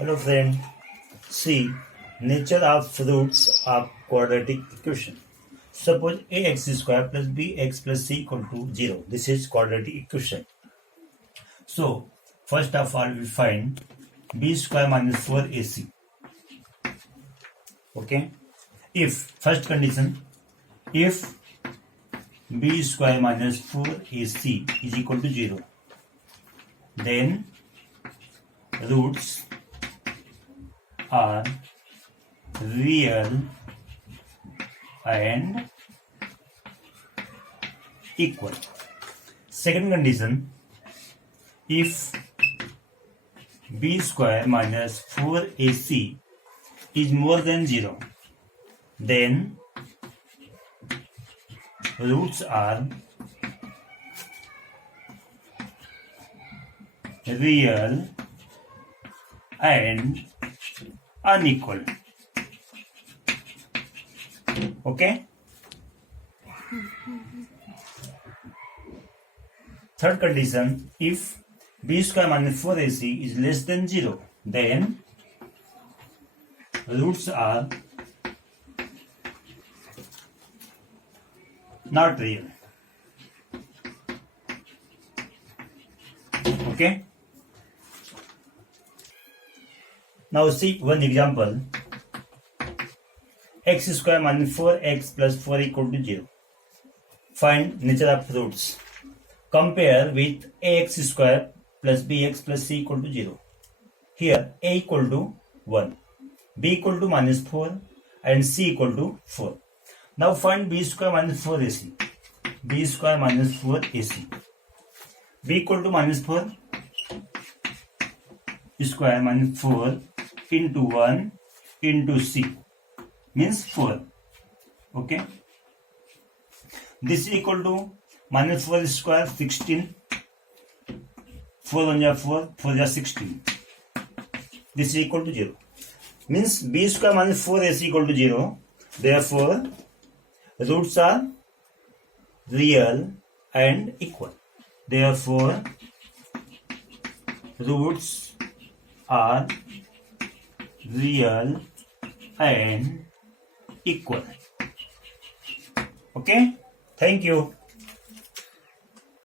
Hello friend, see nature of roots of quadratic equation. Suppose ax square plus bx plus c equal to 0. This is quadratic equation. So first of all we find b square minus 4ac. Okay. If first condition, if b square minus 4ac is equal to 0, then roots are real and equal. Second condition, if b square minus 4ac is more than 0, then roots are real and unequal. Okay. Third condition, if b square minus 4ac is less than 0, then roots are not real. Okay. Now see one example. X square minus 4x plus 4 equal to 0. Find nature of roots. Compare with ax square plus bx plus c equal to 0. Here a equal to 1, b equal to minus 4 and c equal to 4. Now find b square minus 4ac. b square minus 4ac. b equal to minus 4 square minus 4 into 1 into c means 4. Okay. This is equal to minus 4 square 16. 4 1 is 4, 4 is 16. This is equal to 0. Means b square minus 4ac equal to 0. Therefore, roots are real and equal. Therefore, roots are real and equal. Okay. Thank you.